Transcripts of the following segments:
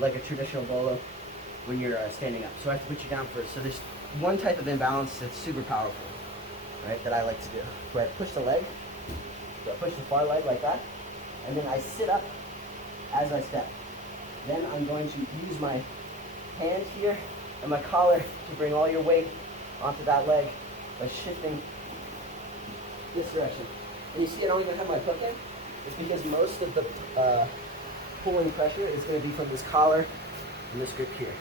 like a traditional bolo when you're standing up. So I have to put you down first. So there's one type of imbalance that's super powerful, right, that I like to do, where I push the leg, so I push the far leg like that, and then I sit up as I step. Then I'm going to use my hand here and my collar to bring all your weight onto that leg by shifting this direction. And you see I don't even have my hook in. It's because most of the pulling pressure is going to be from this collar and this grip here.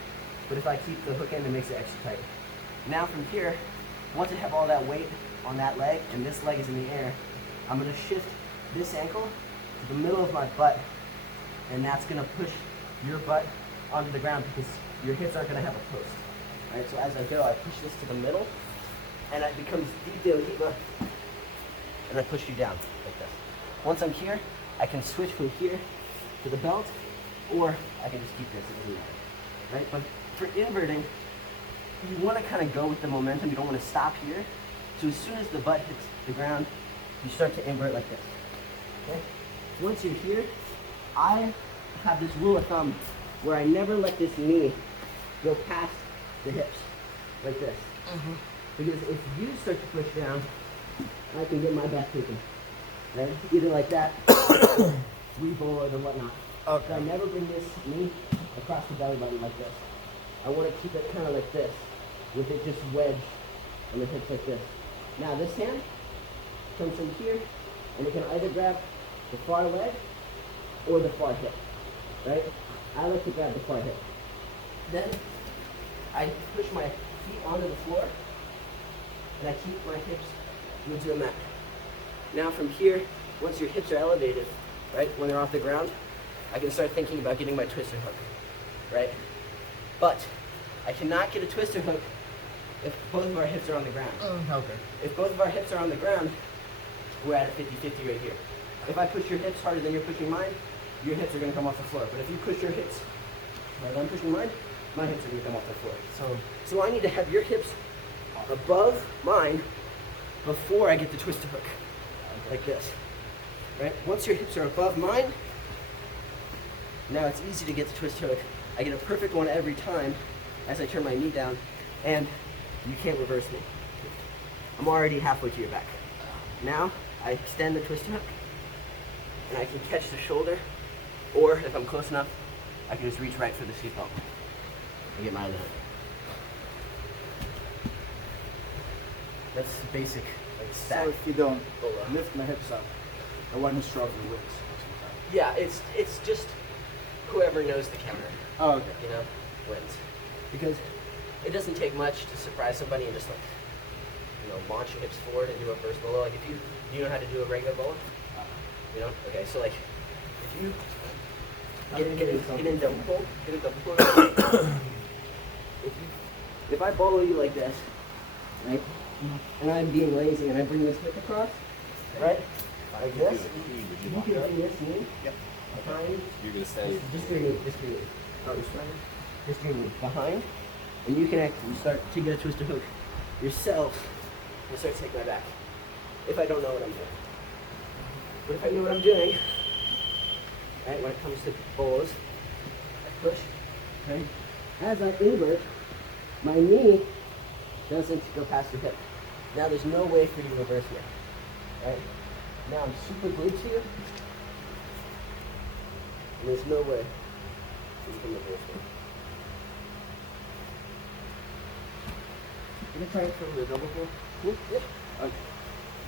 But if I keep the hook in, it makes it extra tight. Now from here, once I have all that weight on that leg and this leg is in the air, I'm going to shift this ankle to the middle of my butt, and that's going to push your butt onto the ground because your hips aren't going to have a post. Right? So as I go, I push this to the middle, and it becomes deep hiva, and I push you down like this. Once I'm here, I can switch from here to the belt, or I can just keep this. It doesn't matter. Right? But for inverting, you want to kind of go with the momentum. You don't want to stop here. So as soon as the butt hits the ground, you start to invert like this. Okay? Once you're here, I have this rule of thumb where I never let this knee go past the hips, like this. Because if you start to push down, I can get my back taken. Right? Either like that, re-bullet or whatnot. Okay. So I never bring this knee across the belly button like this. I want to keep it kind of like this, with it just wedged on the hips like this. Now this hand comes from here, and it can either grab the far leg or the far hip, right? I like to grab the far hip. Then I push my feet onto the floor, and I keep my hips into a mat. Now from here, once your hips are elevated, right, when they're off the ground, I can start thinking about getting my twister hook, right? But I cannot get a twister hook if both of our hips are on the ground. Okay. If both of our hips are on the ground, we're at a 50-50 right here. If I push your hips harder than you're pushing mine, your hips are going to come off the floor. But if you push your hips harder than I'm pushing mine, my hips are going to come off the floor. So I need to have your hips above mine before I get the twister hook, like this. Right? Once your hips are above mine, now it's easy to get the twist hook. I get a perfect one every time as I turn my knee down, and you can't reverse me. I'm already halfway to your back. Now, I extend the twist hook, and I can catch the shoulder, or if I'm close enough, I can just reach right for the seatbelt and get my other hand. That's basic, like stack. So if you don't lift my hips up, the one who struggles wins. Yeah, it's just whoever knows the counter. Oh, okay. You know, wins. Because it doesn't take much to surprise somebody and just like, you know, launch your hips forward and do a first bolo. Like if you know how to do a regular bolo? You know? Okay, so like if you get in double pull, if I bolo you like this, right? And I'm being lazy and I bring this hip across, right? Like this. You can bring this knee. Yep. Behind. You're gonna stay. Just bring it. Oh, just bring it behind, and you can actually start to get a twisted hook yourself and start to take my back. If I don't know what I'm doing. But if I know what I'm doing, right, when it comes to bolos, I push, okay? As I invert, my knee doesn't go past your hip. Now there's no way for you to reverse here, right? Now I'm super glued to you, and there's no way for you to reverse me. You can try it from the double pull. Yeah. Okay.